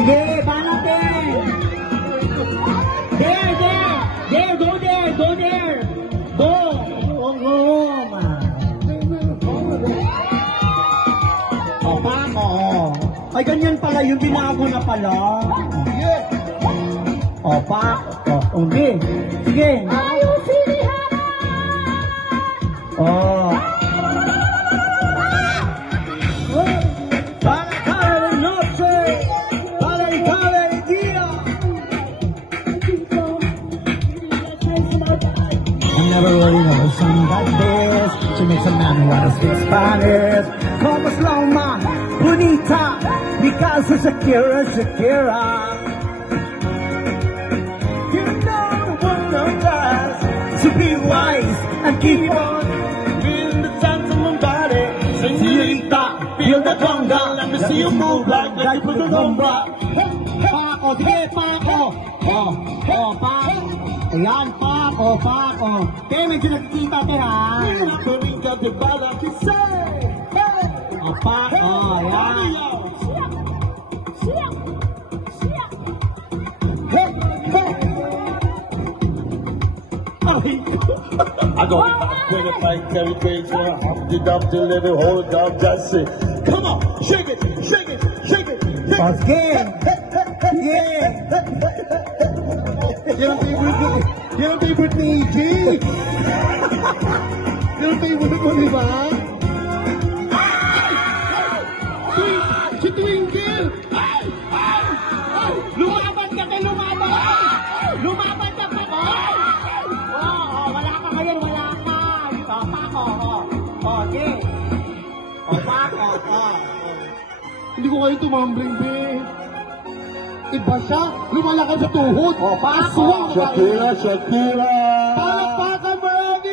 Sige, banat din. There, there. There, go there, go there. Go. Home. O, Paco. Ay, ganyan pala, yung binago na pala. O, Paco. O, hindi. Sige. Oh. Para cada noche, para cada día. I never really know something like this. She makes a man wanna speak Spanish. Como es Loma, bonita, because of Shakira, Shakira. You know what no does. So be wise and keep on. Feel the conga, let me see you move like you put the rumba. Paco, sige, Paco. Oh, Paco. Ayan, Paco, Paco. Kaya medyo nagkita tayo, ha? Oh, Paco, ayan. I go, bring it like Terry Page, Humpty Dumpty, let it hold it down, that's it. Come on, shake it, shake it, shake it. Pause game. Yeah. Yan ang favorite ni EJ. Yan ang favorite mo, di ba? Si Twinkle! Lumaban ka kay lumaban! Lumaban ka pa ko! Wala ka ngayon, wala ka! Paco, okay. Paco, Hindi ko kayo tumambling, be. Iba siya, lumalakad sa tuhod. Paco! Shakira, Shakira.